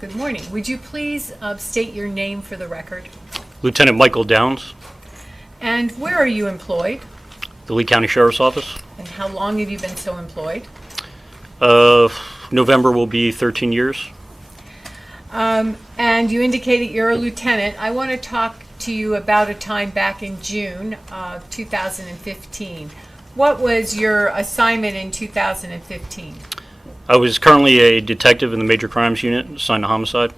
Good morning. Would you please state your name for the record? Lieutenant Michael Downs, And where are you employed? the Lee County Sheriff's Office. And how long have you been so employed? November will be 13 years. And you indicated you're a lieutenant. I want to talk to you about a time back in June of 2015. What was your assignment in 2015? I was currently a detective in the Major Crimes Unit, assigned to homicide.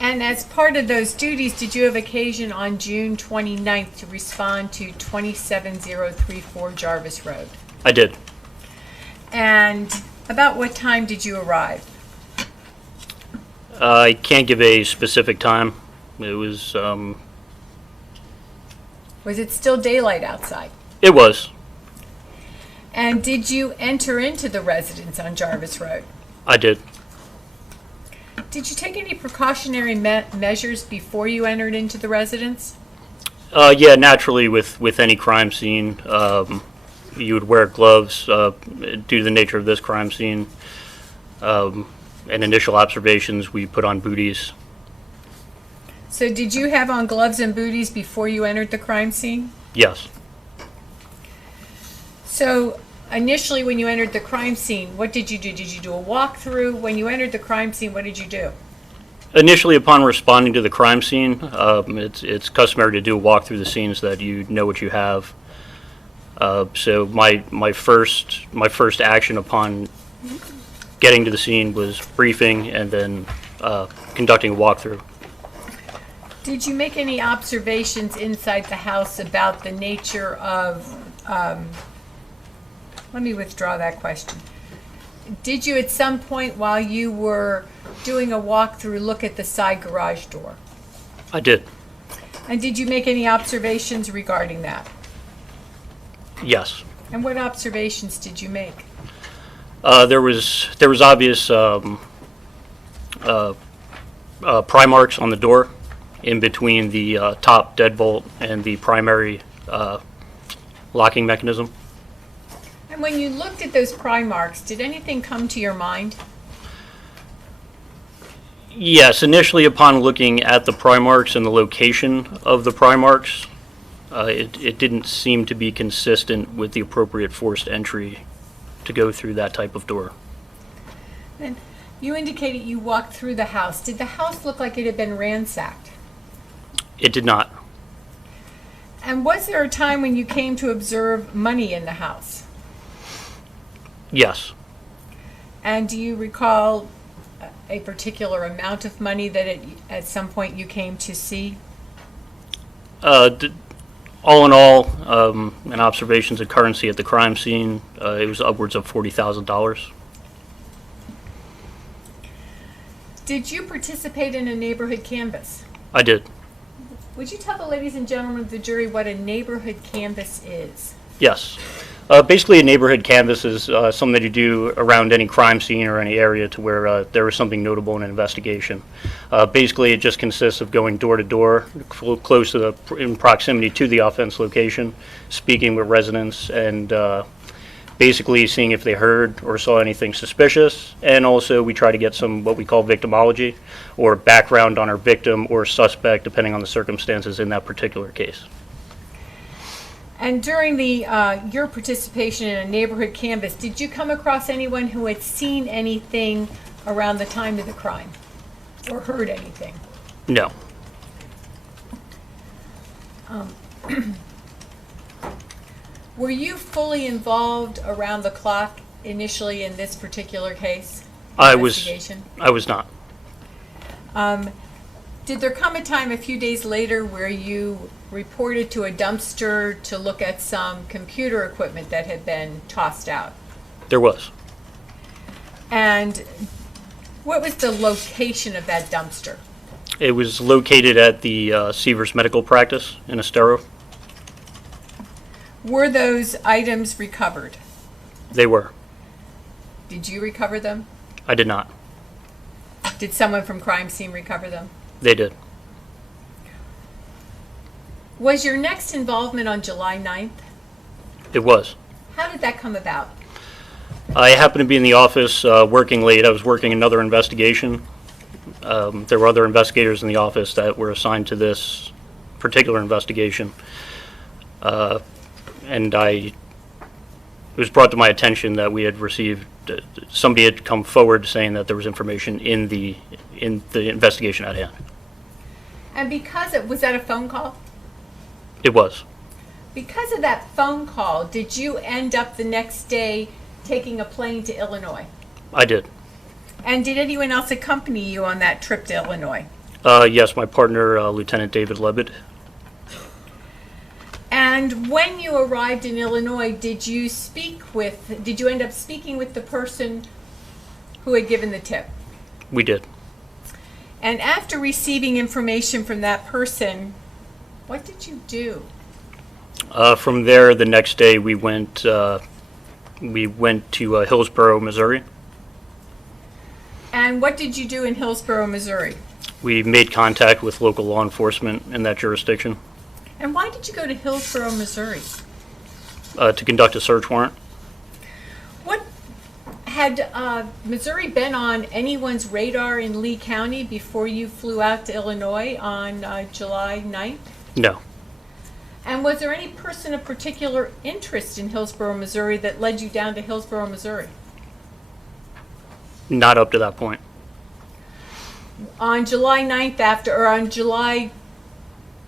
And as part of those duties, did you have occasion on June 29th to respond to 27034 Jarvis Road? I did. And about what time did you arrive? I can't give a specific time. It was, Was it still daylight outside? it was. And did you enter into the residence on Jarvis Road? I did. Did you take any precautionary measures before you entered into the residence? Yeah, naturally, with any crime scene, you would wear gloves due to the nature of this crime scene. And initial observations, we put on booties. So did you have on gloves and booties before you entered the crime scene? Yes. So initially when you entered the crime scene, what did you do? Did you do a walkthrough? When you entered the crime scene, what did you do? Initially, upon responding to the crime scene, it's customary to do a walk through the scene so that you know what you have. So my first action upon getting to the scene was briefing and then conducting a walkthrough. Did you make any observations inside the house about the nature of, let me withdraw that question. Did you at some point while you were doing a walkthrough look at the side garage door? I did. And did you make any observations regarding that? Yes. And what observations did you make? There was obvious pry marks on the door in between the top deadbolt and the primary locking mechanism. And when you looked at those pry marks, did anything come to your mind? Yes, initially upon looking at the pry marks and the location of the pry marks, it didn't seem to be consistent with the appropriate forced entry to go through that type of door. And you indicated you walked through the house. Did the house look like it had been ransacked? It did not. And was there a time when you came to observe money in the house? Yes. And do you recall a particular amount of money that at some point you came to see? All in all, and observations of currency at the crime scene, it was upwards of $40,000. Did you participate in a neighborhood canvass? I did. Would you tell the ladies and gentlemen of the jury what a neighborhood canvass is? Yes. Basically, a neighborhood canvass is something that you do around any crime scene or any area to where there is something notable in an investigation. Basically, it just consists of going door to door, close to in proximity to the offense location, speaking with residents, and basically seeing if they heard or saw anything suspicious. And also, we try to get some what we call victimology, or background on our victim or suspect, depending on the circumstances in that particular case. And during your participation in a neighborhood canvass, did you come across anyone who had seen anything around the time of the crime or heard anything? No. Were you fully involved around the clock initially in this particular case? I was not. Did there come a time a few days later where you reported to a dumpster to look at some computer equipment that had been tossed out? There was. And what was the location of that dumpster? It was located at the Sievers Medical Practice in Estero. Were those items recovered? They were. Did you recover them? I did not. Did someone from crime scene recover them? They did. Was your next involvement on July 9th? It was. How did that come about? I happened to be in the office working late. I was working another investigation. There were other investigators in the office that were assigned to this particular investigation. And it was brought to my attention that we had received, somebody had come forward saying that there was information in the investigation at hand. And was that a phone call? It was. Because of that phone call, did you end up the next day taking a plane to Illinois? I did. And did anyone else accompany you on that trip to Illinois? Yes, my partner, Lieutenant David Levitt. And when you arrived in Illinois, did you end up speaking with the person who had given the tip? We did. And after receiving information from that person, what did you do? From there, the next day, we went to Hillsborough, Missouri. And what did you do in Hillsborough, Missouri? We made contact with local law enforcement in that jurisdiction. And why did you go to Hillsborough, Missouri? To conduct a search warrant. What had Missouri been on anyone's radar in Lee County before you flew out to Illinois on July 9th? No. And was there any person of particular interest in Hillsborough, Missouri that led you down to Hillsborough, Missouri? Not up to that point. On July 9th on July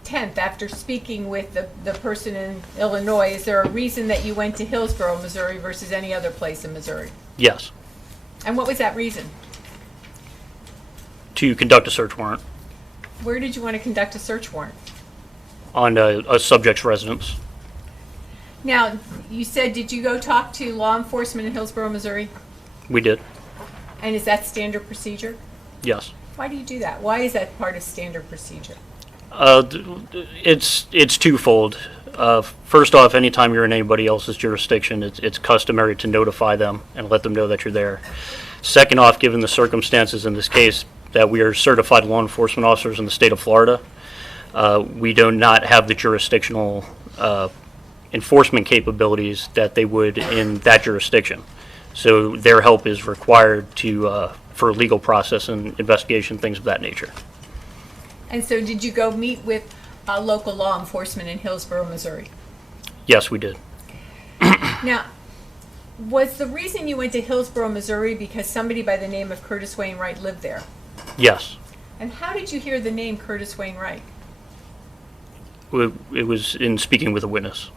10th, after speaking with the person in Illinois, is there a reason that you went to Hillsborough, Missouri versus any other place in Missouri? Yes. And what was that reason? To conduct a search warrant. Where did you want to conduct a search warrant? On a subject's residence. Now, you said, did you go talk to law enforcement in Hillsborough, Missouri? We did. And is that standard procedure? Yes. Why do you do that? Why is that part of standard procedure? It's twofold. First off, anytime you're in anybody else's jurisdiction, it's customary to notify them and let them know that you're there. Second off, given the circumstances in this case that we are certified law enforcement officers in the state of Florida, we do not have the jurisdictional enforcement capabilities that they would in that jurisdiction. So their help is required for legal process and investigation, things of that nature. And so did you go meet with local law enforcement in Hillsborough, Missouri? Yes, we did. Now, was the reason you went to Hillsborough, Missouri because somebody by the name of Curtis Wainwright lived there? Yes. And how did you hear the name Curtis Wainwright? It was in speaking with a witness.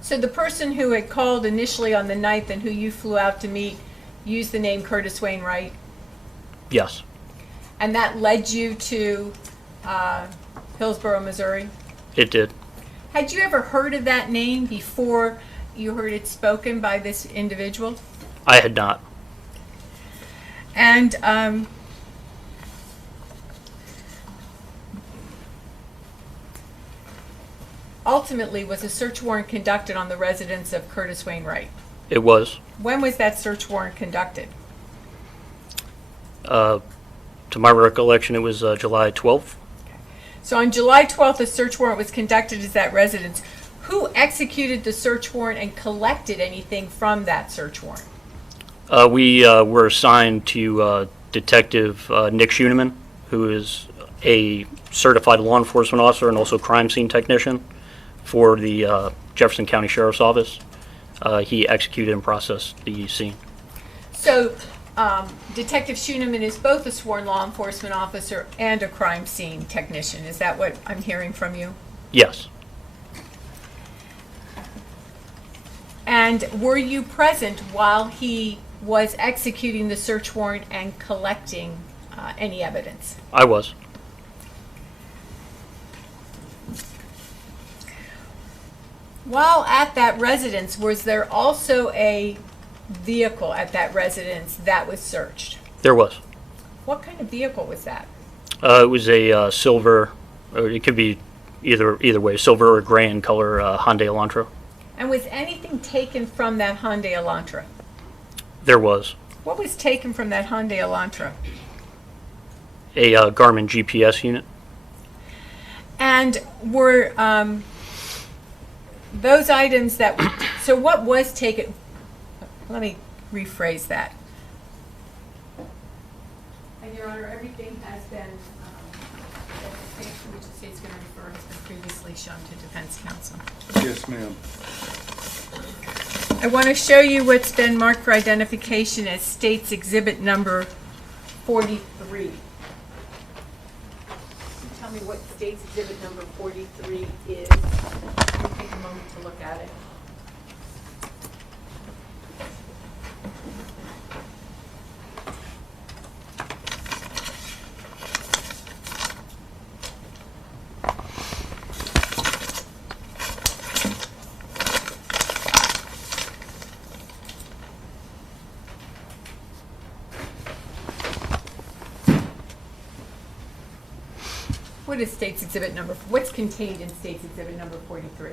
So the person who had called initially on the 9th and who you flew out to meet used the name Curtis Wainwright? Yes. And that led you to Hillsborough, Missouri? It did. Had you ever heard of that name before you heard it spoken by this individual? I had not. And ultimately, was a search warrant conducted on the residence of Curtis Wainwright? It was. When was that search warrant conducted? To my recollection, it was July 12th. So on July 12th, a search warrant was conducted at that residence. Who executed the search warrant and collected anything from that search warrant? We were assigned to Detective Nick Schoeneman, who is a certified law enforcement officer and also crime scene technician for the Jefferson County Sheriff's Office. He executed and processed the scene. So Detective Schoeneman is both a sworn law enforcement officer and a crime scene technician. Is that what I'm hearing from you? Yes. And were you present while he was executing the search warrant and collecting any evidence? I was. While at that residence, was there also a vehicle at that residence that was searched? There was. What kind of vehicle was that? It was a silver, or it could be either way, silver or gray in color Hyundai Elantra. And was anything taken from that Hyundai Elantra? There was. What was taken from that Hyundai Elantra? A Garmin GPS unit. And were those items that, so what was taken, let me rephrase that. And Your Honor, everything has been, the state to which the state's going to refer has been previously shown to defense counsel. Yes, ma'am. I want to show you what's been marked for identification as State's Exhibit Number 43. Tell me what State's Exhibit Number 43 is. Take a moment to look at it. What is State's Exhibit Number, what's contained in State's Exhibit Number 43?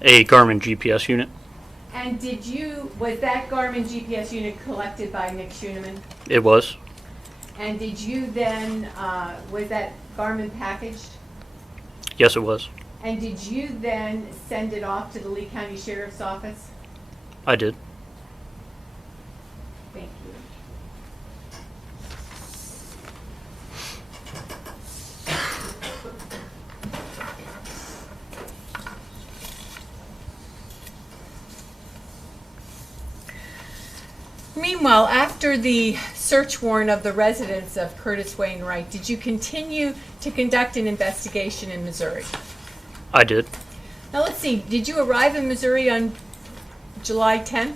A Garmin GPS unit. And was that Garmin GPS unit collected by Nick Schoeneman? It was. And did you then, was that Garmin packaged? Yes, it was. And did you then send it off to the Lee County Sheriff's Office? I did. Thank you. Meanwhile, after the search warrant of the residence of Curtis Wainwright, did you continue to conduct an investigation in Missouri? I did. Now let's see, did you arrive in Missouri on July 10th?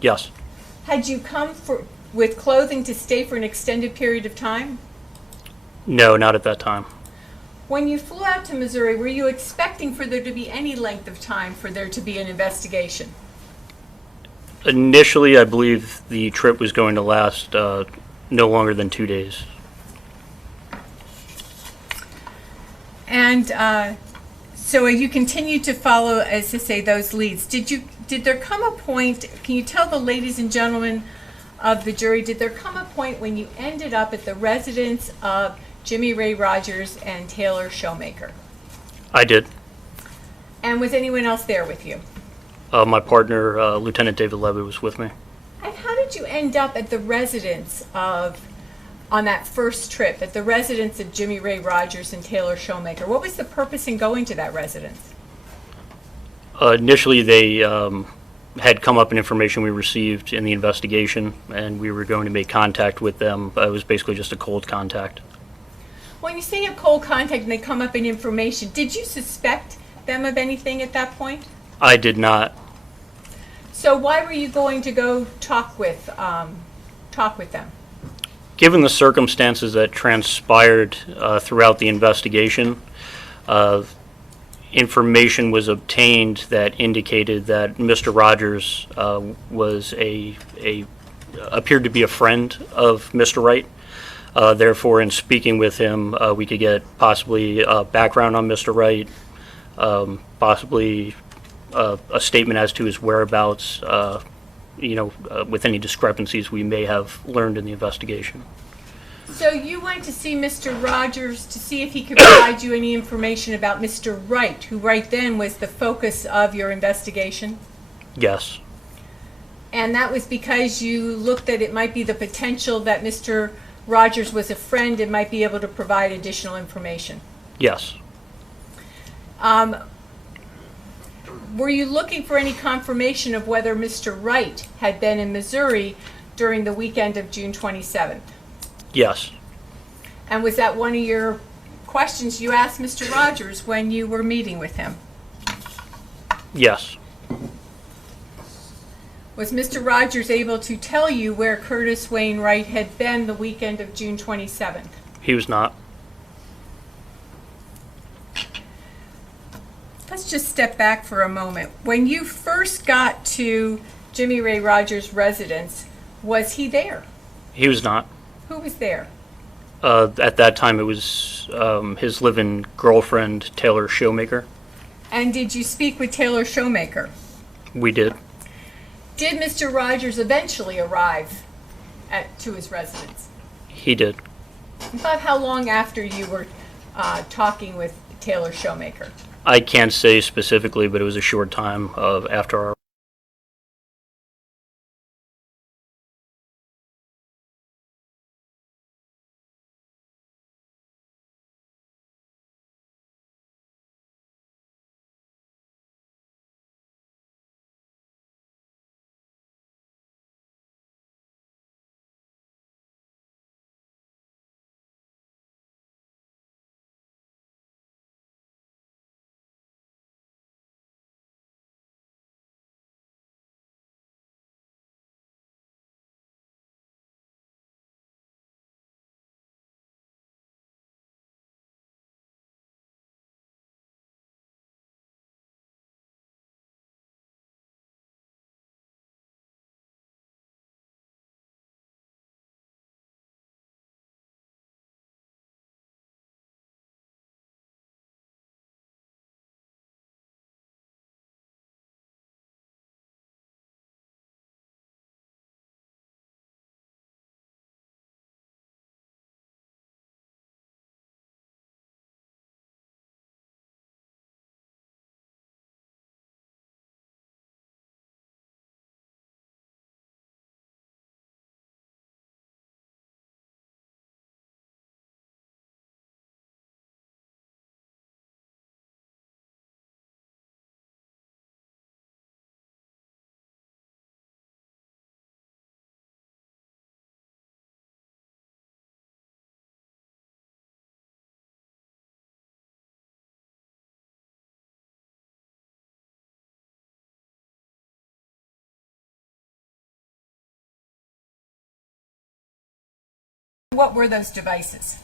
Yes. Had you come with clothing to stay for an extended period of time? No, not at that time. When you flew out to Missouri, were you expecting for there to be any length of time for there to be an investigation? Initially, I believe the trip was going to last no longer than 2 days. And so you continued to follow, as to say, those leads. Did there come a point, can you tell the ladies and gentlemen of the jury, did there come a point when you ended up at the residence of Jimmy Ray Rodgers and Taylor Showmaker? I did. And was anyone else there with you? My partner, Lieutenant David Levy, was with me. And how did you end up at the residence on that first trip, at the residence of Jimmy Ray Rodgers and Taylor Showmaker? What was the purpose in going to that residence? Initially, they had come up in information we received in the investigation, and we were going to make contact with them. It was basically just a cold contact. When you say a cold contact and they come up in information, did you suspect them of anything at that point? I did not. So why were you going to go talk with them? Given the circumstances that transpired throughout the investigation, information was obtained that indicated that Mr. Rodgers appeared to be a friend of Mr. Wright. Therefore, in speaking with him, we could get possibly background on Mr. Wright, possibly a statement as to his whereabouts, with any discrepancies we may have learned in the investigation. So you went to see Mr. Rodgers to see if he could provide you any information about Mr. Wright, who right then was the focus of your investigation? Yes. And that was because you looked at it might be the potential that Mr. Rodgers was a friend and might be able to provide additional information? Yes. Were you looking for any confirmation of whether Mr. Wright had been in Missouri during the weekend of June 27th? Yes. And was that one of your questions you asked Mr. Rodgers when you were meeting with him? Yes. Was Mr. Rodgers able to tell you where Curtis Wainwright had been the weekend of June 27th? He was not. Let's just step back for a moment. When you first got to Jimmy Ray Rodgers' residence, was he there? He was not. Who was there? At that time, it was his live-in girlfriend, Taylor Showmaker. And did you speak with Taylor Showmaker? We did. Did Mr. Rodgers eventually arrive to his residence? He did. About how long after you were talking with Taylor Showmaker? I can't say specifically, but it was a short time after our What were those devices?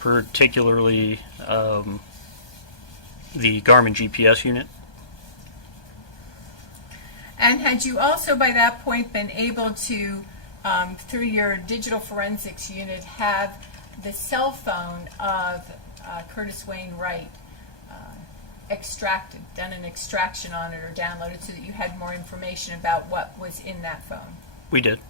Particularly the Garmin GPS unit. And had you also by that point been able to, through your digital forensics unit, have the cell phone of Curtis Wainwright extracted, done an extraction on it or downloaded so that you had more information about what was in that phone? We did.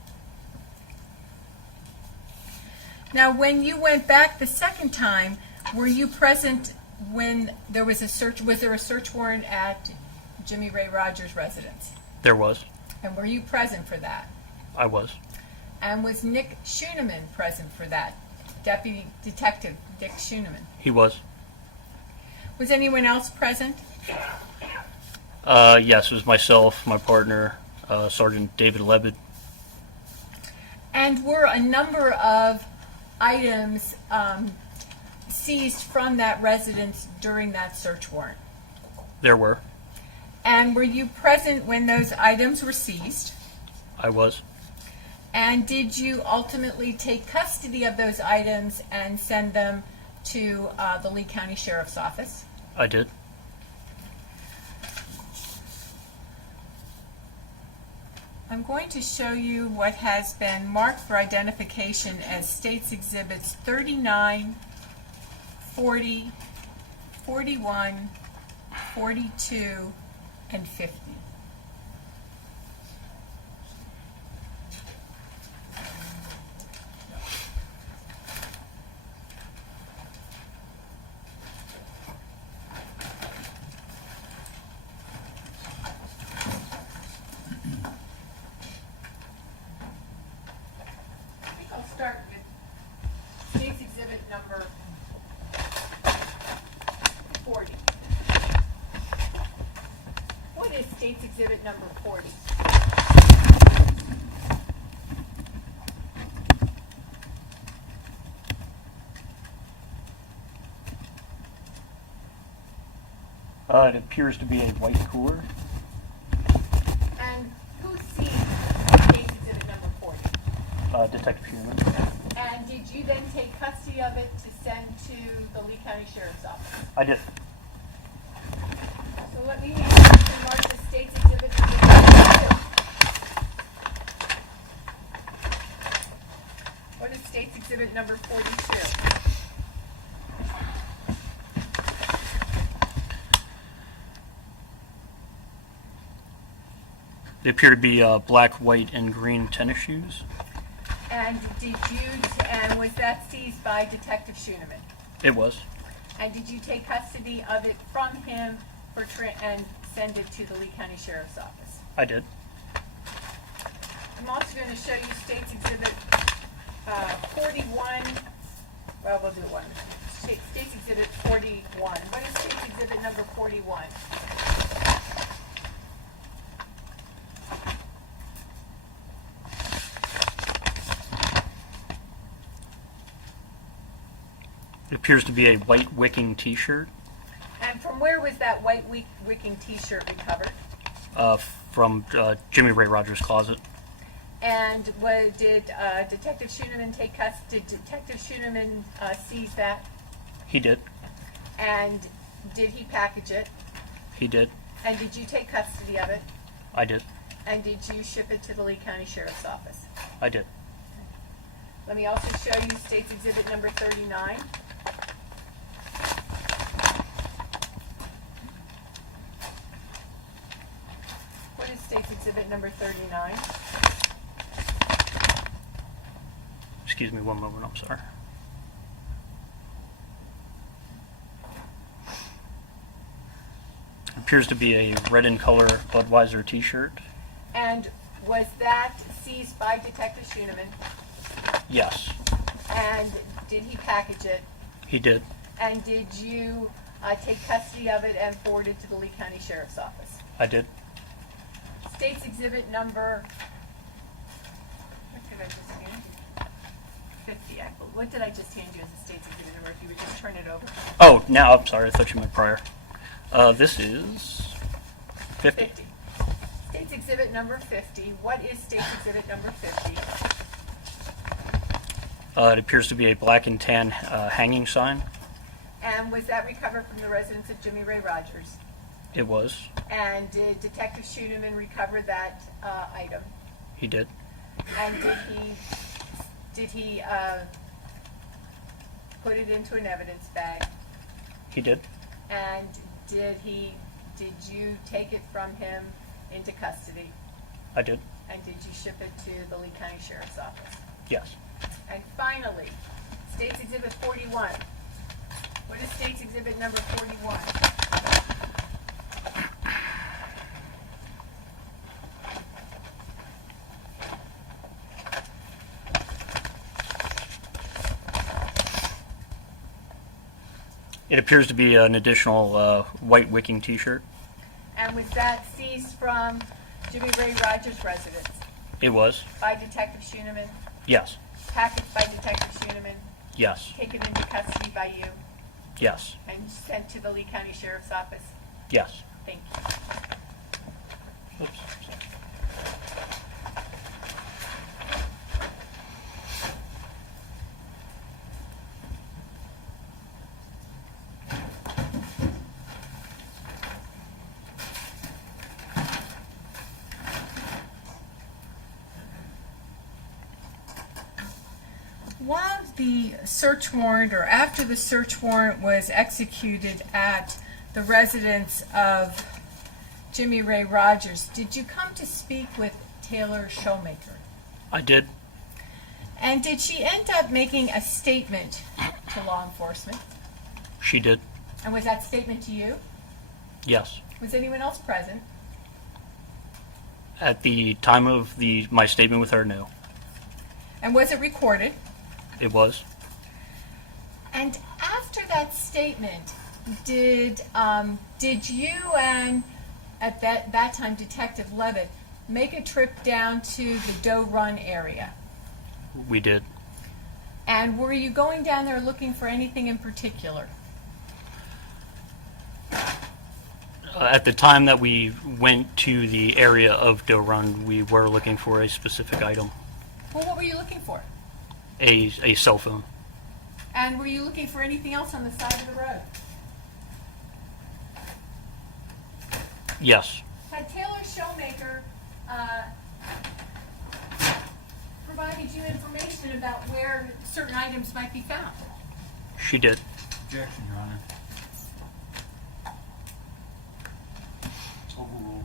Now, when you went back the second time, were you present when there was a search? Was there a search warrant at Jimmy Ray Rodgers' residence? There was. And were you present for that? I was. And was Nick Schooneman present for that? Deputy Detective Dick Schooneman. He was. Was anyone else present? Yes, it was myself, my partner, Sergeant David Lebed. And were a number of items seized from that residence during that search warrant? There were. And were you present when those items were seized? I was. And did you ultimately take custody of those items and send them to the Lee County Sheriff's Office? I did. I'm going to show you what has been marked for identification as States Exhibits 39, 40, 41, 42, and 50. I'll start with States Exhibit number 40. What is States Exhibit number 40? It appears to be a white cooler. And who sees States Exhibit number 40? Detective Schumann. And did you then take custody of it to send to the Lee County Sheriff's Office? I did. So let me have you mark the States Exhibit number 42. What is States Exhibit number 42? They appear to be black, white, and green tennis shoes. And was that seized by Detective Schooneman? It was. And did you take custody of it from him and send it to the Lee County Sheriff's Office? I did. I'm also going to show you States Exhibit 41. Well, we'll do one. States Exhibit 41. What is States Exhibit number 41? It appears to be a white wicking T-shirt. And from where was that white wicking T-shirt recovered? From Jimmy Ray Rodgers' closet. And did Detective Schooneman take custody? Did Detective Schooneman seize that? He did. And did he package it? He did. And did you take custody of it? I did. And did you ship it to the Lee County Sheriff's Office? I did. Let me also show you States Exhibit number 39. What is States Exhibit number 39? Excuse me one moment, I'm sorry. It appears to be a red in color Budweiser T-shirt. And was that seized by Detective Schooneman? Yes. And did he package it? He did. And did you take custody of it and forward it to the Lee County Sheriff's Office? I did. States Exhibit number, what did I just hand you? 50. What did I just hand you as a States Exhibit number? If you would just turn it over. Oh, now, I'm sorry, I thought you meant prior. This is 50. 50. States Exhibit number 50. What is States Exhibit number 50? It appears to be a black and tan hanging sign. And was that recovered from the residence of Jimmy Ray Rodgers? It was. And did Detective Schoeneman recover that item? He did. And did he put it into an evidence bag? He did. And did you take it from him into custody? I did. And did you ship it to the Lee County Sheriff's Office? Yes. And finally, State's Exhibit 41. What is State's Exhibit number 41? It appears to be an additional white wicking T-shirt. And was that seized from Jimmy Ray Rodgers' residence It was. by Detective Schoeneman? Yes. Packaged by Detective Schoeneman? Yes. Taken into custody by you? Yes. And sent to the Lee County Sheriff's Office? Yes. Thank you. Oops. Sorry. While the search warrant, or after the search warrant was executed at the residence of Jimmy Ray Rodgers, did you come to speak with Taylor Showmaker? I did. And did she end up making a statement to law enforcement? She did. And was that statement to you? Yes. Was anyone else present? At the time of my statement with her, no. And was it recorded? It was. And after that statement, did you and at that time Detective Levitt make a trip down to the Doe Run area? We did. And were you going down there looking for anything in particular? At the time that we went to the area of Doe Run, we were looking for a specific item, Well, what were you looking for? a cell phone. And were you looking for anything else on the side of the road? Yes. Had Taylor Showmaker provided you information about where certain items might be found? She did. Objection, Your Honor. It's overruled.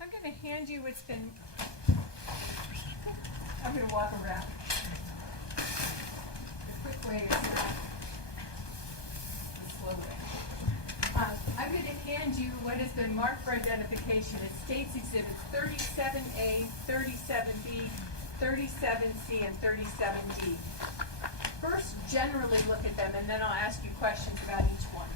I'm going to hand you what's been. I'm going to walk around. The quick way is not the slow way. I'm going to hand you what has been marked for identification as State's Exhibits 37A, 37B, 37C, and 37D. First, generally look at them, and then I'll ask you questions about each one.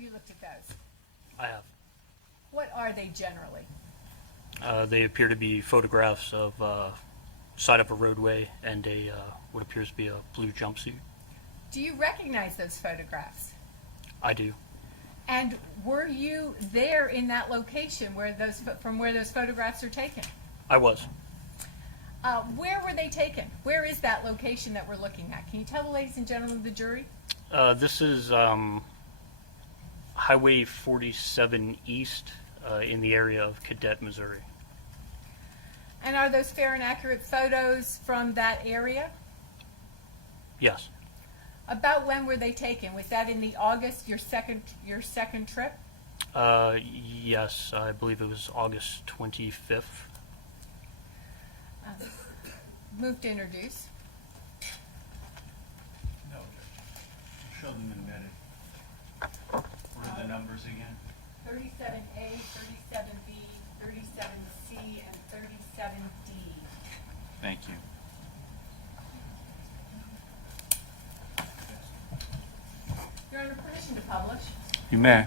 Have you looked at those? I have. What are they generally? They appear to be photographs of side of a roadway and a what appears to be a blue jumpsuit. Do you recognize those photographs? I do. And were you there in that location from where those photographs are taken? I was. Where were they taken? Where is that location that we're looking at? Can you tell the ladies and gentlemen of the jury? This is Highway 47 East in the area of Cadet, Missouri. And are those fair and accurate photos from that area? Yes. About when were they taken? Was that in the August, your second trip? Yes, I believe it was August 25th. Move to introduce. No, Judge. Show them in a minute. What are the numbers again? 37A, 37B, 37C, and 37D. Thank you. You're under permission to publish. You may.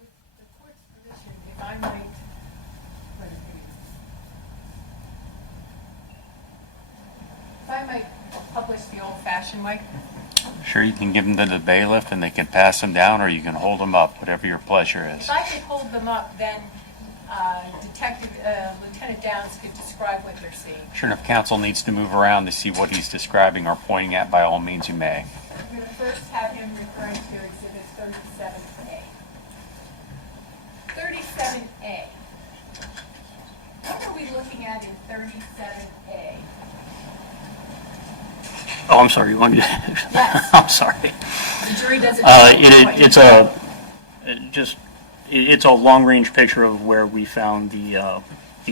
With the court's permission, if I might, publish the old-fashioned way. Sure, you can give them to the bailiff and they can pass them down, or you can hold them up, whatever your pleasure is. If I could hold them up, then Lieutenant Downs could describe what they're seeing. Sure, and if counsel needs to move around to see what he's describing or pointing at, by all means you may. I'm going to first have him referring to Exhibit 37A. 37A. What are we looking at in 37A? Oh, I'm sorry. You want me to? Yes. I'm sorry. The jury doesn't. It's a long-range picture of where we found the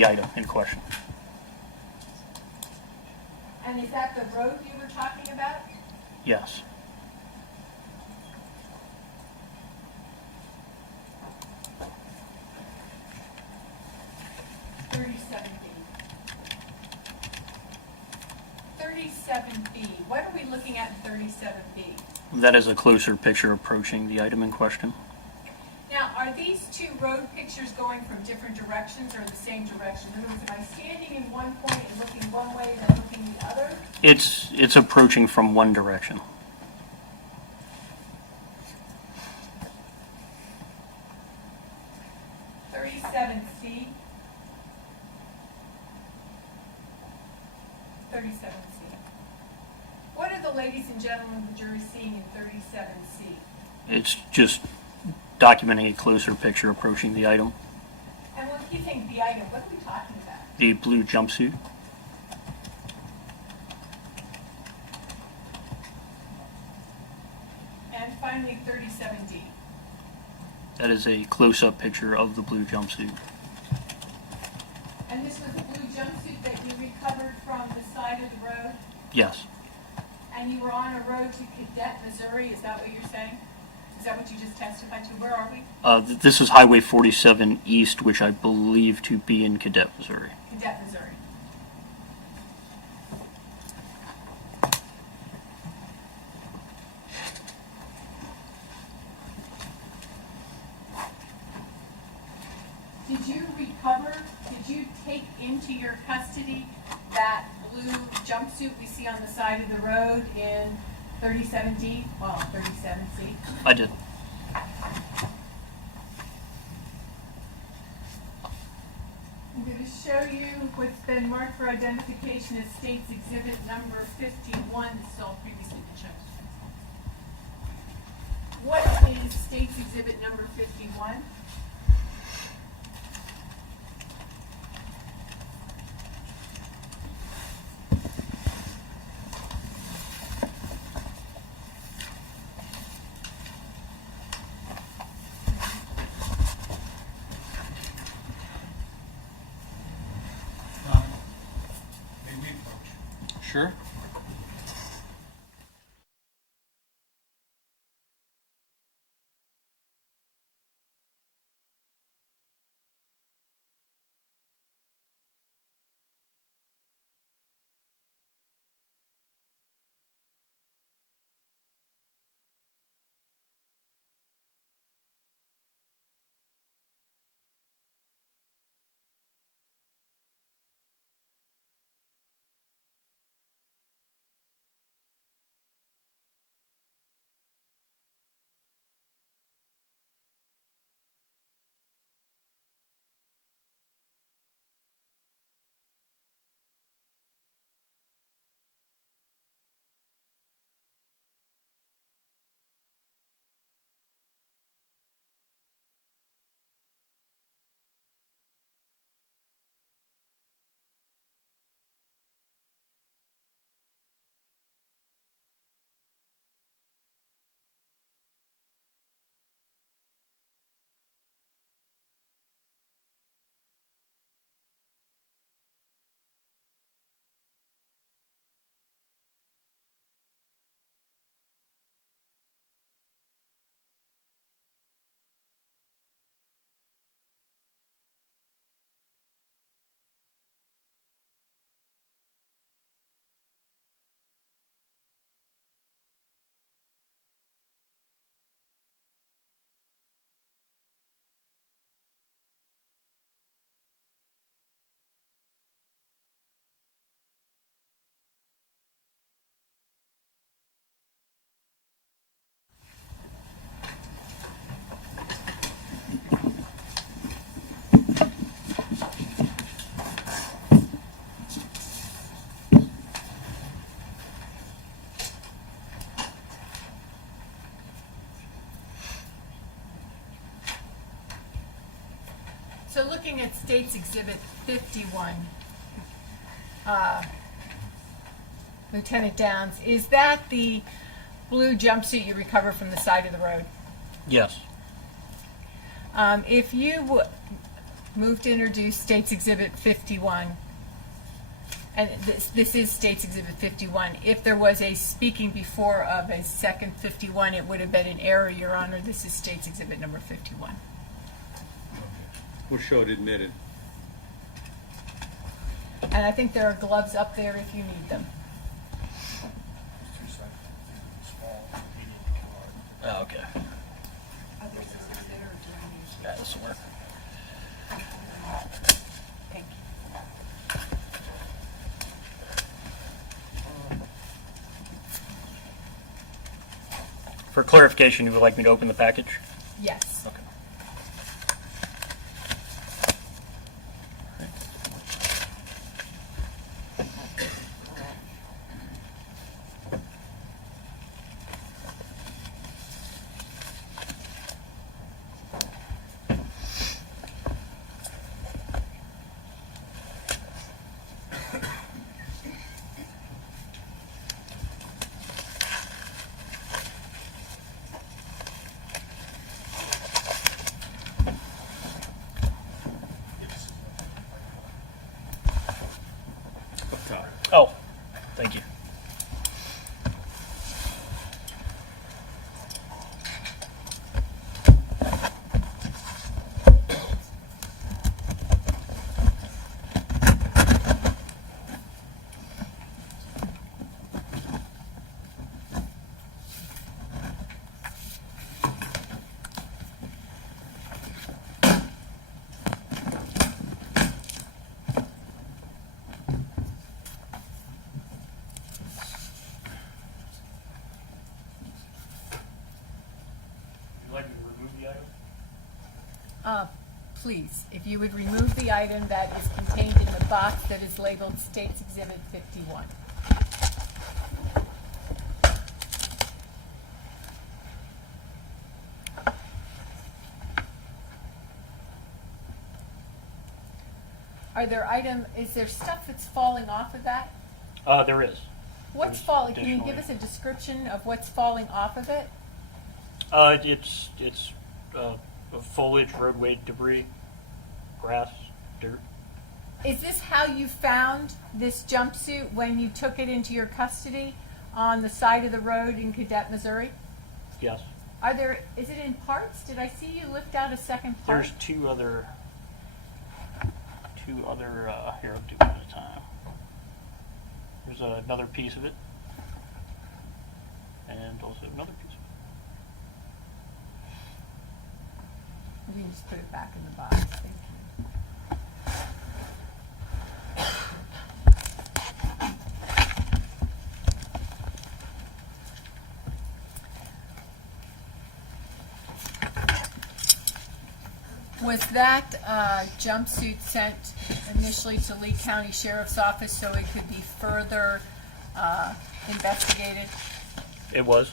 item in question. And is that the road you were talking about? Yes. What are we looking at in 37B? That is a closer picture approaching the item in question. Now, are these two road pictures going from different directions or the same direction? In other words, am I standing in one point and looking one way and then looking the other? It's approaching from one direction. C. 37C. What are the ladies and gentlemen of the jury seeing in 37C? It's just documenting a closer picture approaching the item. And when you think the item, what are we talking about? The blue jumpsuit. And finally, 37D. That is a close-up picture of the blue jumpsuit. And this was a blue jumpsuit that you recovered from the side of the road? Yes. And you were on a road to Cadet, Missouri, is that what you're saying? Is that what you just testified to? Where are we? This is Highway 47 East, which I believe to be in Cadet, Missouri. Cadet, Missouri. Did you take into your custody that blue jumpsuit we see on the side of the road in 37D, well, 37C? I did. show you what's been marked for identification as State's Exhibit number 51, this is all previously been shown. What is State's Exhibit number 51? May we approach? Sure. So looking at State's Exhibit 51, Lieutenant Downs, is that the blue jumpsuit you recovered from the side of the road? Yes. If you move to introduce State's Exhibit 51, and this is State's Exhibit 51, if there was a speaking before of a second 51, it would have been an error, Your Honor. This is State's Exhibit number 51. We'll show it admitted. And I think there are gloves up there if you need them. Oh, okay. Yeah, this will work. Thank you. For clarification, you would like me to open the package? Yes. Okay. Up top. Oh, thank you. Would you like me to remove the item? please, if you would remove the item that is contained in the box that is labeled States Exhibit 51. Is there stuff that's falling off of that? There is. What's There's falling? Can you additionally- give us a description of what's falling off of it? It's foliage, roadway debris, grass, dirt. Is this how you found this jumpsuit when you took it into your custody on the side of the road in Cadet, Missouri? Yes. Is it in parts? Did I see you lift out a second part? There's two other. Here, I'll do one at a time. There's another piece of it, and also another piece of it. You can just put it back in the box. Thank you. Was that jumpsuit sent initially to Lee County Sheriff's Office so it could be further investigated? It was.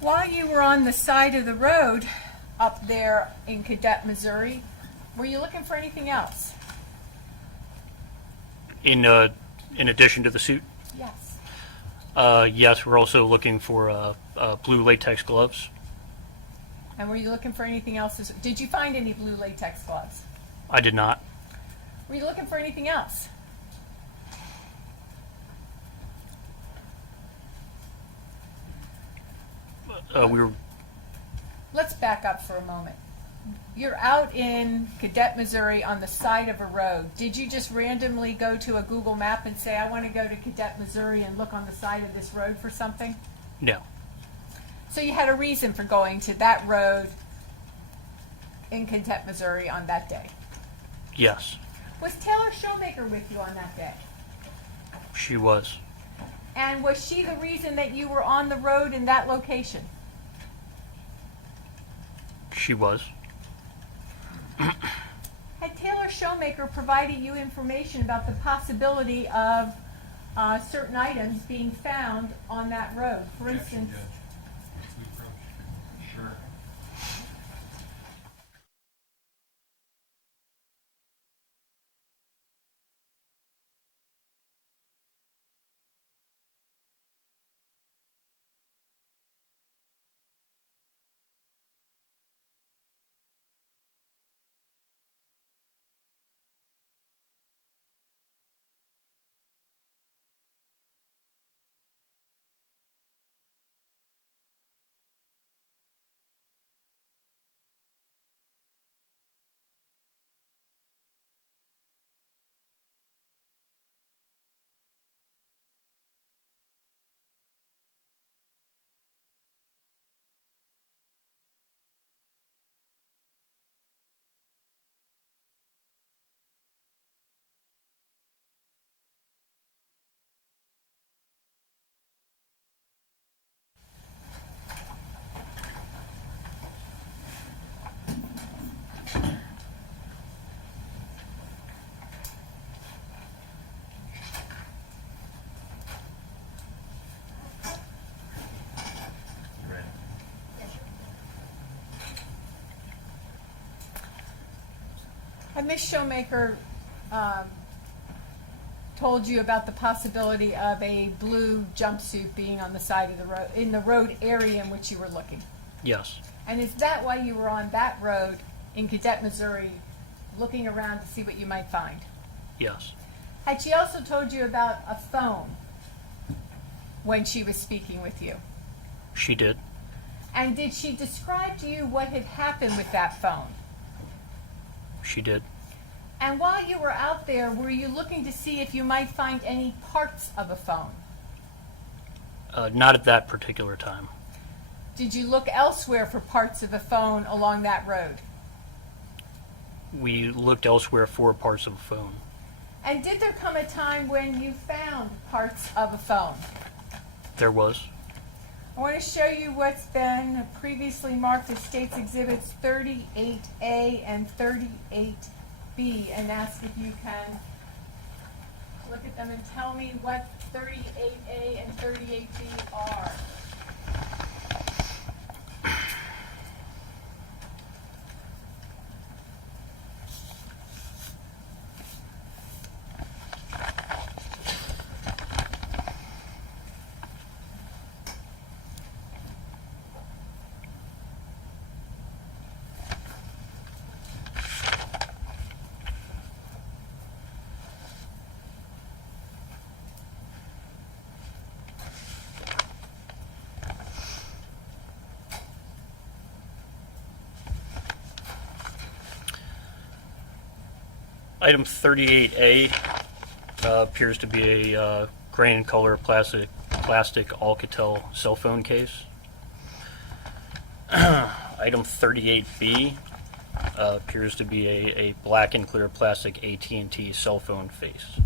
While you were on the side of the road up there in Cadet, Missouri, were you looking for anything else? In addition to the suit, Yes. yes, we're also looking for blue latex gloves. And were you looking for anything else? Did you find any blue latex gloves? I did not. Were you looking for anything else? We were. Let's back up for a moment. You're out in Cadet, Missouri on the side of a road. Did you just randomly go to a Google map and say, I want to go to Cadet, Missouri and look on the side of this road for something? No. So you had a reason for going to that road in Cadet, Missouri on that day. Yes, Was Taylor Showmaker with you on that day? she was. And was she the reason that you were on the road in that location? She was. Had Taylor Showmaker provided you information about the possibility of certain items being found on that road? For instance, Sure. had Ms. Showmaker told you about the possibility of a blue jumpsuit being on the side of the road, in the road area in which you were looking? Yes. And is that why you were on that road in Cadet, Missouri, looking around to see what you might find? Yes. Had she also told you about a phone when she was speaking with you? She did. And did she describe to you what had happened with that phone? She did. And while you were out there, were you looking to see if you might find any parts of a phone? Not at that particular time. Did you look elsewhere for parts of a phone along that road? We looked elsewhere for parts of a phone. And did there come a time when you found parts of a phone? There was. I want to show you what's been previously marked as State's Exhibits 38A and 38B, and ask if you can look at them and tell me what 38A and 38B are. Item 38A appears to be a gray in color plastic Alcatel cell phone case. Item 38B appears to be a black and clear plastic AT&T cell phone face.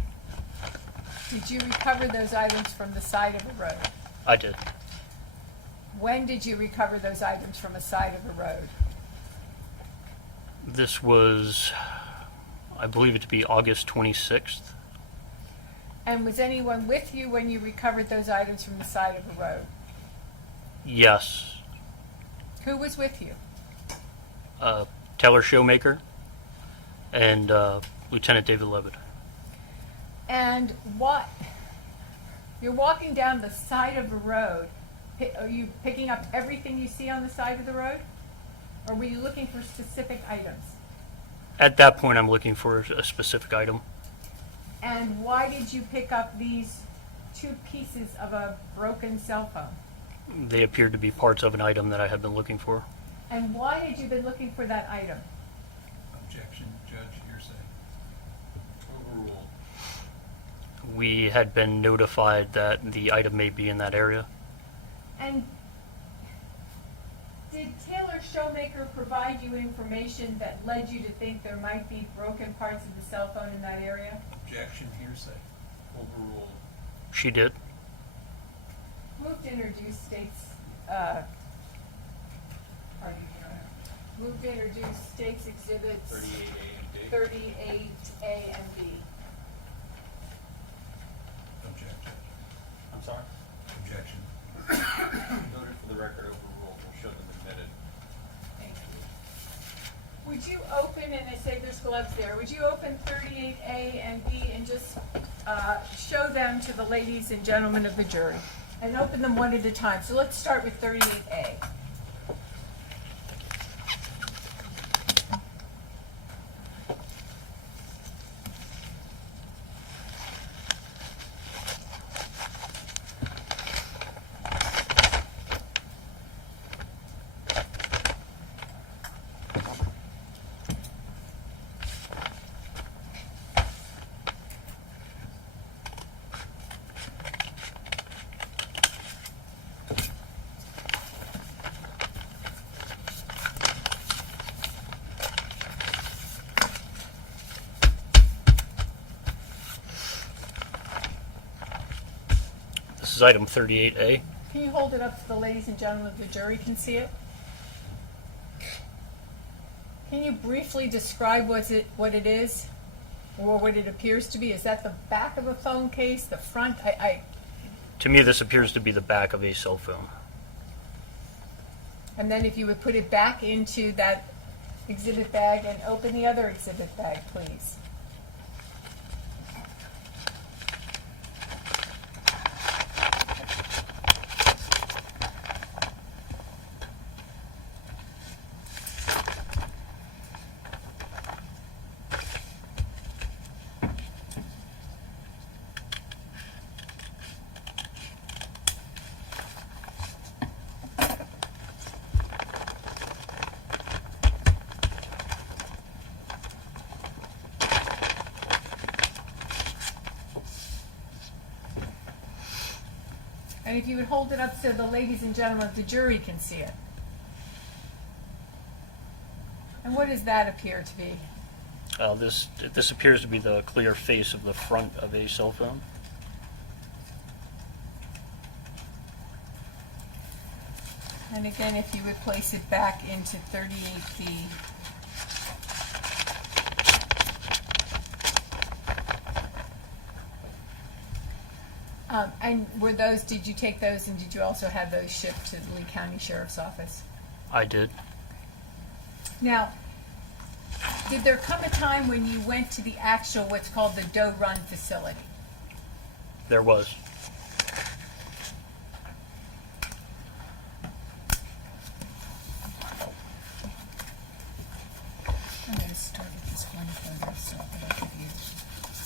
Did you recover those items from the side of a road? I did. When did you recover those items from a side of a road? This was, I believe it to be August 26th. And was anyone with you when you recovered those items from the side of a road? Yes. Who was with you? Taylor Showmaker and Lieutenant David Levitt. And what? You're walking down the side of a road. Are you picking up everything you see on the side of the road? Or were you looking for specific items? At that point, I'm looking for a specific item. And why did you pick up these two pieces of a broken cell phone? They appeared to be parts of an item that I had been looking for. And why had you been looking for that item? Objection, Judge, hearsay. Overruled. We had been notified that the item may be in that area. And did Taylor Showmaker provide you information that led you to think there might be broken parts of the cell phone in that area? Objection, hearsay. Overruled. She did. Move to introduce states, Move to introduce states exhibits 38A and B. Objection. I'm sorry? Objection. Noted for the record, overruled. We'll show them admitted. Thank you. Would you open, and I say there's gloves there, would you open 38A and B and just show them to the ladies and gentlemen of the jury? And open them one at a time. So let's start with 38A. This is item 38A. Can you hold it up so the ladies and gentlemen of the jury can see it? Can you briefly describe what it is, or what it appears to be? Is that the back of a phone case, the front? To me, this appears to be the back of a cell phone. And then if you would put it back into that exhibit bag and open the other exhibit bag, please. And if you would hold it up so the ladies and gentlemen of the jury can see it. And what does that appear to be? This appears to be the clear face of the front of a cell phone. And again, if you would place it back into 38B. And were those, did you take those and did you also have those shipped to the Lee County Sheriff's Office? I did. Now, did there come a time when you went to the actual, what's called the Doe Run facility? There was. I'm going to start with this one photo so that I'll give you,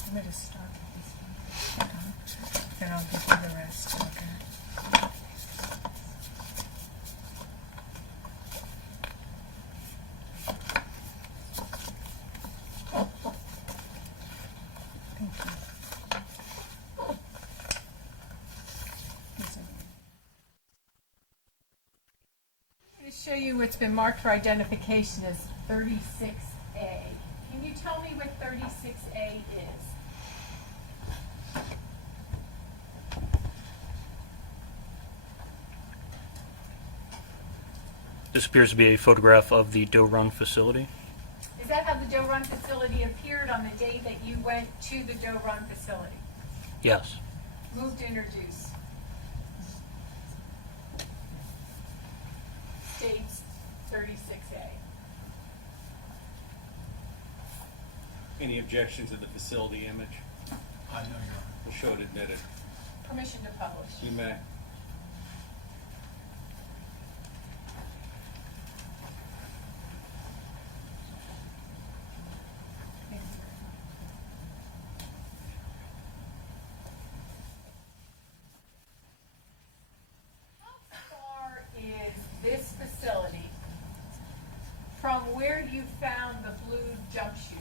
I'm going to start with this one. Then I'll give you the rest. Okay. Thank you. I'm going to show you what's been marked for identification as 36A. Can you tell me what 36A is? This appears to be a photograph of the Doe Run facility. Is that how the Doe Run facility appeared on the day that you went to the Doe Run facility? Yes. Move to introduce. States 36A. Any objection to the facility image? I know you're. We'll show it admitted. Permission to publish. You may. How far is this facility from where you found the blue jumpsuit?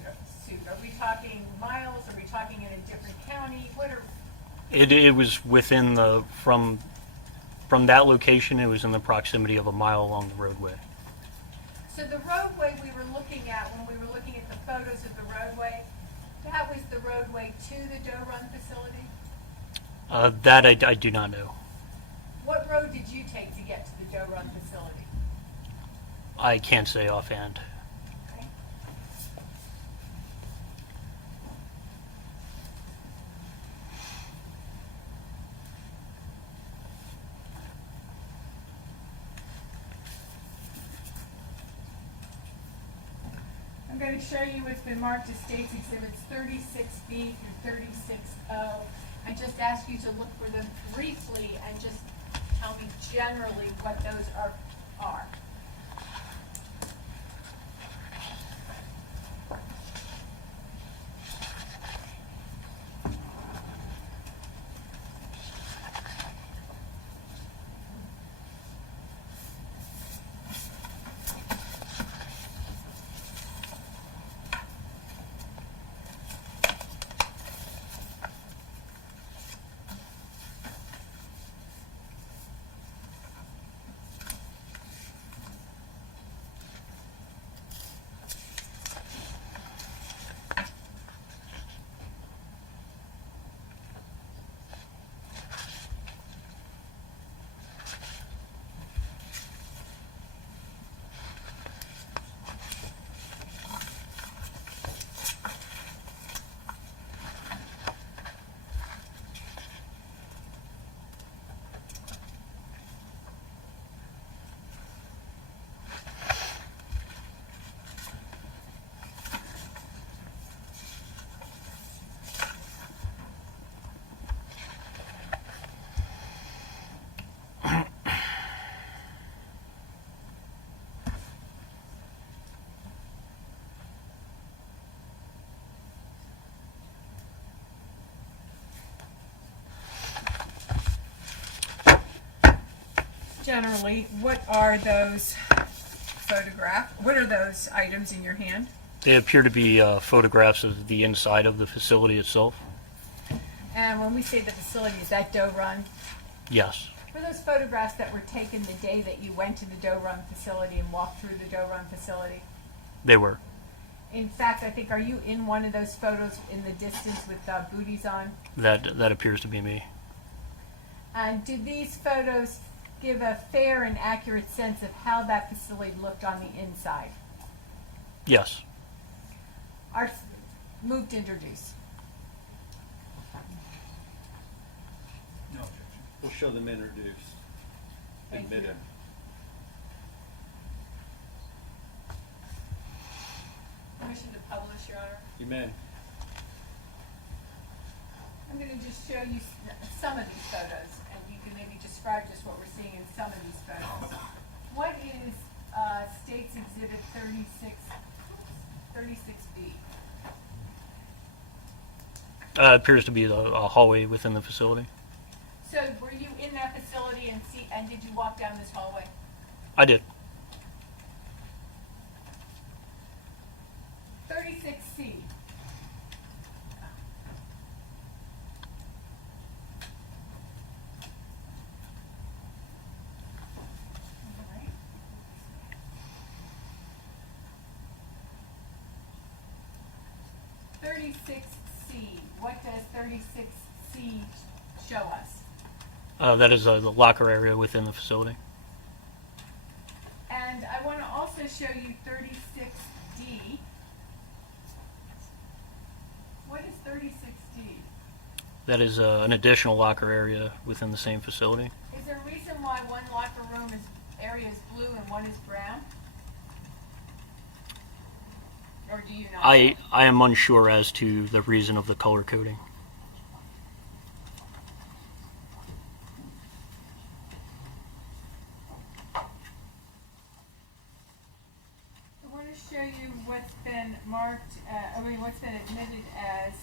Are we talking miles? Are we talking in a different county? What are It was within the, from that location, it was in the proximity of a mile along the roadway. So the roadway we were looking at when we were looking at the photos of the roadway, that was the roadway to the Doe Run facility? That I do not know. What road did you take to get to the Doe Run facility? I can't say offhand. Okay. I'm going to show you what's been marked as States Exhibits 36B through 36O. I just ask you to look for them briefly and just tell me generally what those are. Generally, what are those what are those items in your hand? They appear to be photographs of the inside of the facility itself. And when we say the facility, is that Doe Run? Yes. Were those photographs that were taken the day that you went to the Doe Run facility and walked through the Doe Run facility? They were. In fact, I think, are you in one of those photos in the distance with booties on? That appears to be me. And do these photos give a fair and accurate sense of how that facility looked on the inside? Yes. Move to introduce. No objection. We'll show them introduced. Thank Admitted. you. Permission to publish, Your Honor. You may. I'm going to just show you some of these photos, and you can maybe describe just what we're seeing in some of these photos. What is State's Exhibit 36B? Appears to be a hallway within the facility. So were you in that facility and did you walk down this hallway? I did. 36C. What does 36C show us? That is the locker area within the facility. And I want to also show you 36D. What is 36D? That is an additional locker area within the same facility. Is there a reason why one locker room area is blue and one is brown? Or do you not? I am unsure as to the reason of the color coding. I want to show you what's been marked, what's been admitted as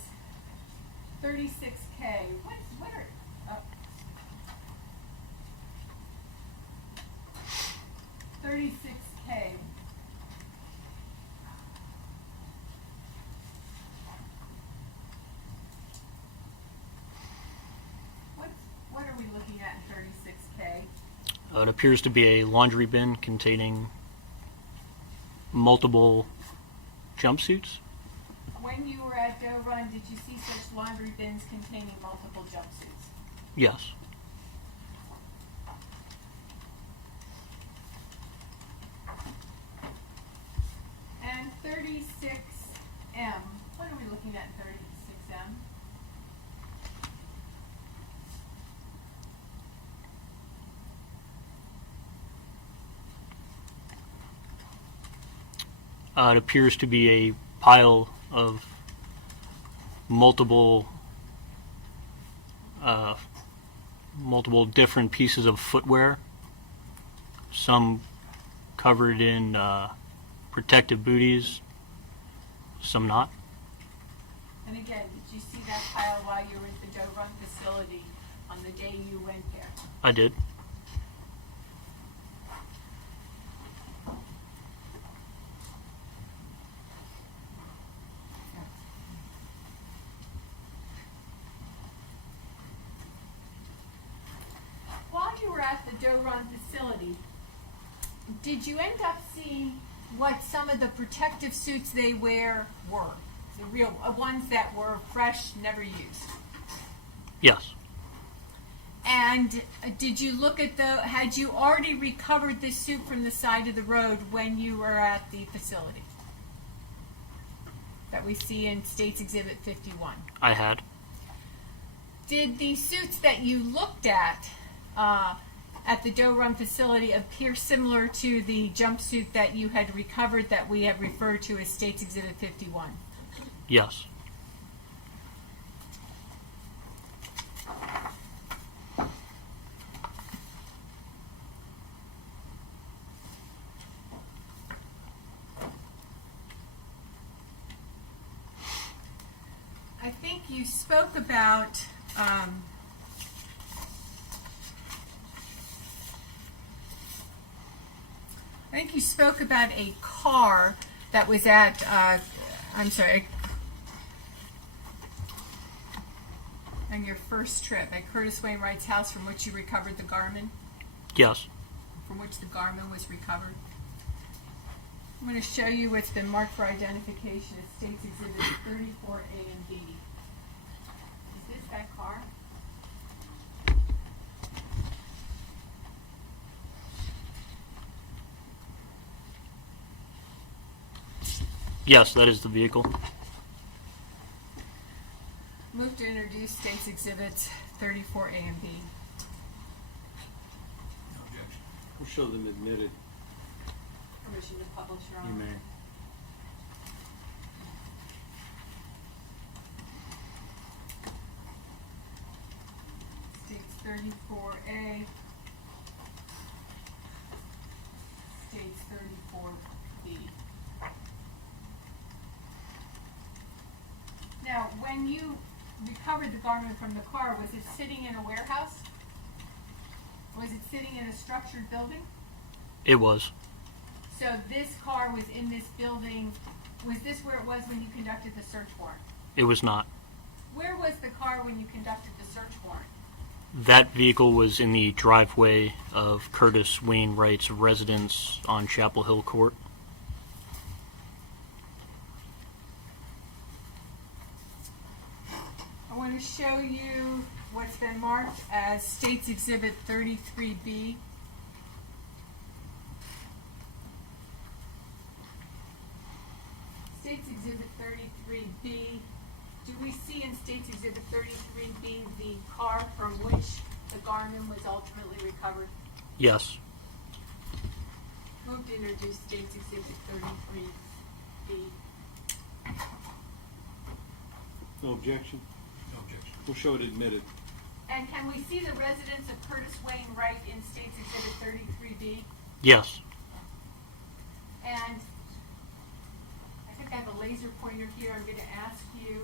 36K. What are, 36K. What are we looking at in 36K? It appears to be a laundry bin containing multiple jumpsuits. When you were at Doe Run, did you see such laundry bins containing multiple jumpsuits? Yes. And 36M. What are we looking at in 36M? It appears to be a pile of multiple different pieces of footwear, some covered in protective booties, some not. And again, did you see that pile while you were at the Doe Run facility on the day you went there? I did. While you were at the Doe Run facility, did you end up seeing what some of the protective suits they wear were? The real ones that were fresh, never used. Yes. And did you look at had you already recovered this suit from the side of the road when you were at the facility? That we see in State's Exhibit 51. I had. Did the suits that you looked at the Doe Run facility appear similar to the jumpsuit that you had recovered that we have referred to as State's Exhibit 51? Yes. I think you spoke about a car that was at, on your first trip at Curtis Wainwright's house from which you recovered the Garmin, Yes. from which the Garmin was recovered. I'm going to show you what's been marked for identification as State's Exhibit 34A and B. Is this that car? Yes, that is the vehicle. Move to introduce State's Exhibits 34A and B. No objection. We'll show them admitted. Permission to publish, Your You Honor. may. States 34A. States 34B. Now, when you recovered the garment from the car, was it sitting in a warehouse? Was it sitting in a structured building? It was. So this car was in this building. Was this where it was when you conducted the search warrant? It was not. Where was the car when you conducted the search warrant? That vehicle was in the driveway of Curtis Wainwright's residence on Chapel Hill Court. I want to show you what's been marked as State's Exhibit 33B. State's Exhibit 33B. Do we see in State's Exhibit 33B the car from which the garment was ultimately recovered? Yes. Move to introduce State's Exhibit 33B. No objection. No objection. We'll show it admitted. And can we see the residence of Curtis Wainwright in State's Exhibit 33B? Yes. And I think I have a laser pointer here. I'm going to ask you,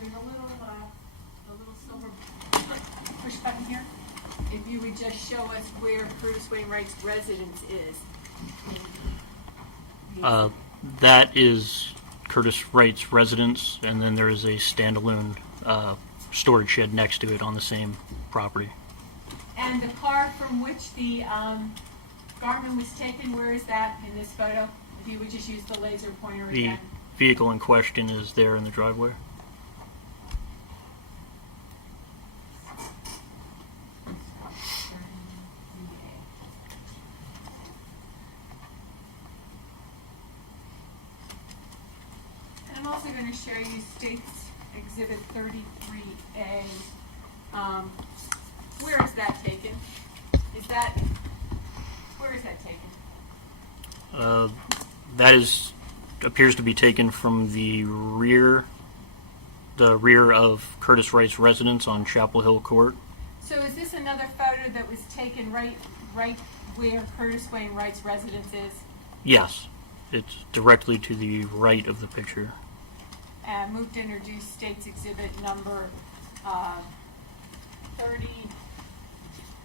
there's a little silver push button here. If you would just show us where Curtis Wainwright's residence is. That is Curtis Wright's residence, and then there is a standalone storage shed next to it on the same property. And the car from which the garment was taken, where is that in this photo? If you would just use the laser pointer The again. vehicle in question is there in the driveway. And I'm also going to show you State's Exhibit 33A. Where is that taken? Where is that taken? That appears to be taken from the rear of Curtis Wright's residence on Chapel Hill Court. So is this another photo that was taken right where Curtis Wainwright's residence is? Yes, it's directly to the right of the picture. And move to introduce State's Exhibit number 30.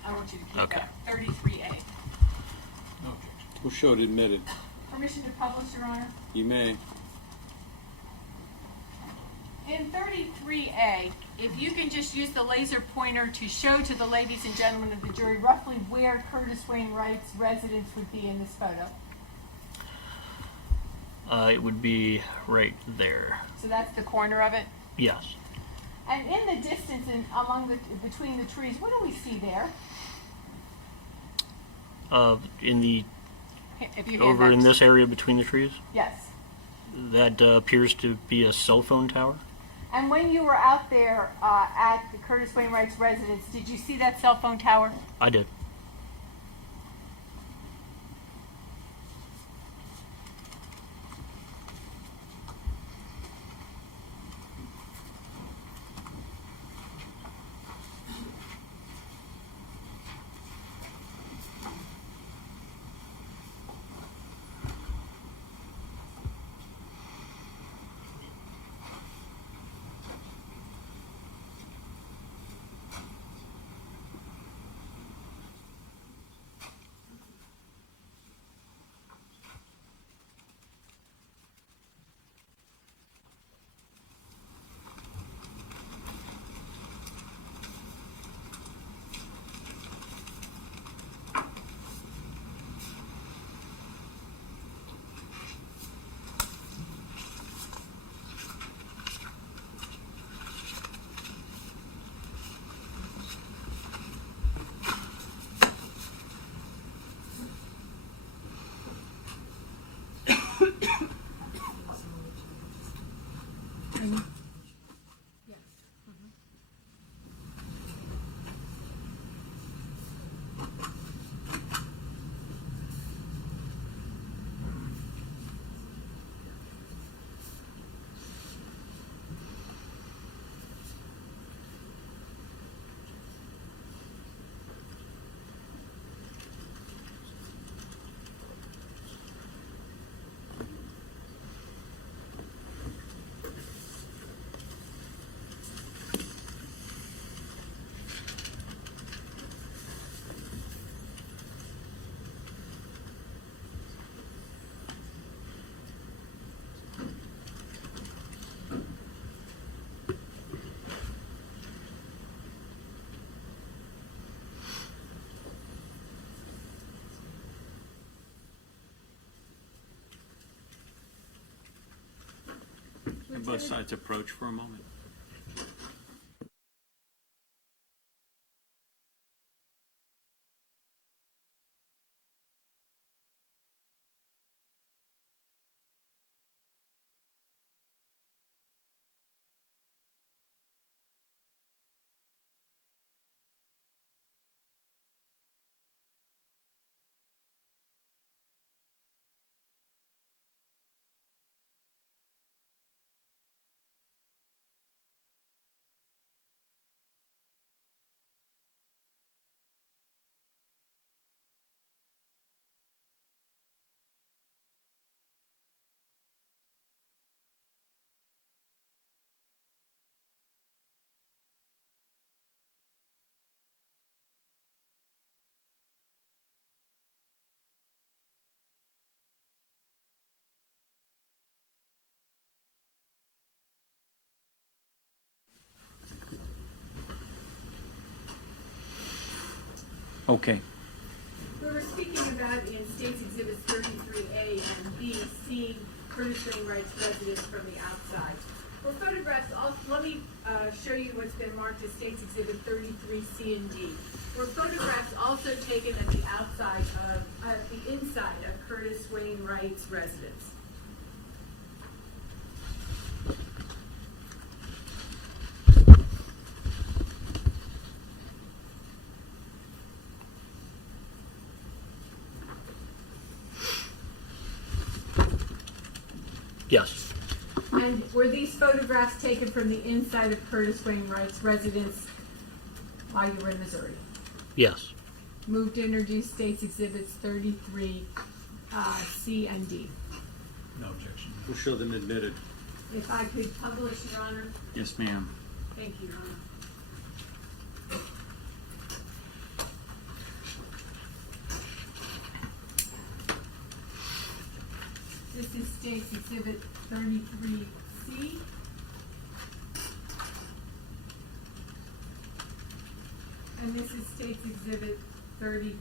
I want you to keep Okay. that. 33A. No objection. We'll show it admitted. Permission to publish, Your Honor? You may. In 33A, if you can just use the laser pointer to show to the ladies and gentlemen of the jury roughly where Curtis Wainwright's residence would be in this photo. It would be right there. So that's the corner of it. Yes. And in the distance between the trees, what do we see there? In the If you hand over that in to- this area between the trees, Yes. that appears to be a cell phone tower. And when you were out there at the Curtis Wainwright's residence, did you see that cell phone tower? I did. And both sides approach for a moment. Okay. We were speaking about in States Exhibits 33A and B, seeing Curtis Wainwright's residence from the outside. For photographs, let me show you what's been marked as States Exhibit 33C and D. Were photographs also taken at the outside of, the inside of Curtis Wainwright's residence? Yes. And were these photographs taken from the inside of Curtis Wainwright's residence while you were in Missouri? Yes. Move to introduce States Exhibits 33C and D. No objection. We'll show them admitted. If I could publish, Your Honor. Yes, ma'am. Thank you, Your Honor. This is States Exhibit 33C. And this is States Exhibit 33D.